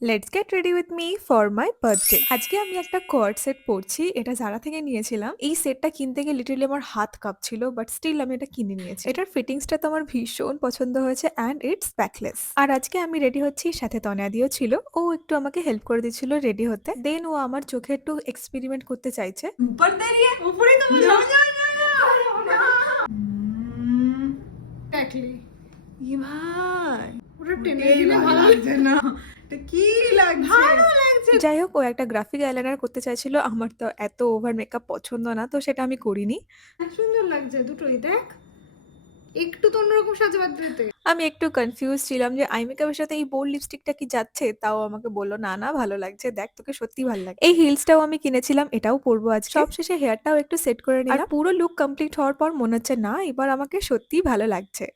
Let's get ready with me for my birthday. আজকে আমি একটা কোয়ার্ড সেট পরছি। এটা জারা থেকে নিয়েছিলাম। এই সেটটা কিনতে গিয়ে লিটারালি আমার হাত কাঁপছিল, বাট স্টিল আমি এটা কিনে নিয়েছি। এটার ফিটিংসটা তো আমার ভীষণ পছন্দ হয়েছে অ্যান্ড ইটস ব্যাকলেস। আর আজকে আমি রেডি হচ্ছি, সাথে তনয়াদিও ছিল। ও একটু আমাকে হেল্প করে দিচ্ছিল রেডি হতে। দেন ও আমার চোখে একটু এক্সপেরিমেন্ট করতে চাইছে। ऊपर दे रही है ऊपर ही तो बोलो Exactly. ये भाई পুরো টেনে এই দিলে ভালো লাগছে না এটা কি লাগছে ভালো লাগছে। যাই হোক, ও একটা গ্রাফিক আইলাইনার করতে চাইছিল। আমার তো এত ওভার মেকআপ পছন্দ না, তো সেটা আমি করিনি। সুন্দর লাগছে দুটোই, দেখ একটু তো অন্যরকম সাজে বাদ দিতে। আমি একটু কনফিউজ ছিলাম যে আই মেকআপের সাথে এই বোল্ড লিপস্টিকটা কি যাচ্ছে, তাও আমাকে বলল না না ভালো লাগছে, দেখ তোকে সত্যি ভালো লাগে। এই হিলসটাও আমি কিনেছিলাম, এটাও পরবো আজকে। সবশেষে হেয়ারটাও একটু সেট করে নিলাম। আর পুরো লুক কমপ্লিট হওয়ার পর মনে হচ্ছে না এবার আমাকে সত্যিই ভালো লাগছে।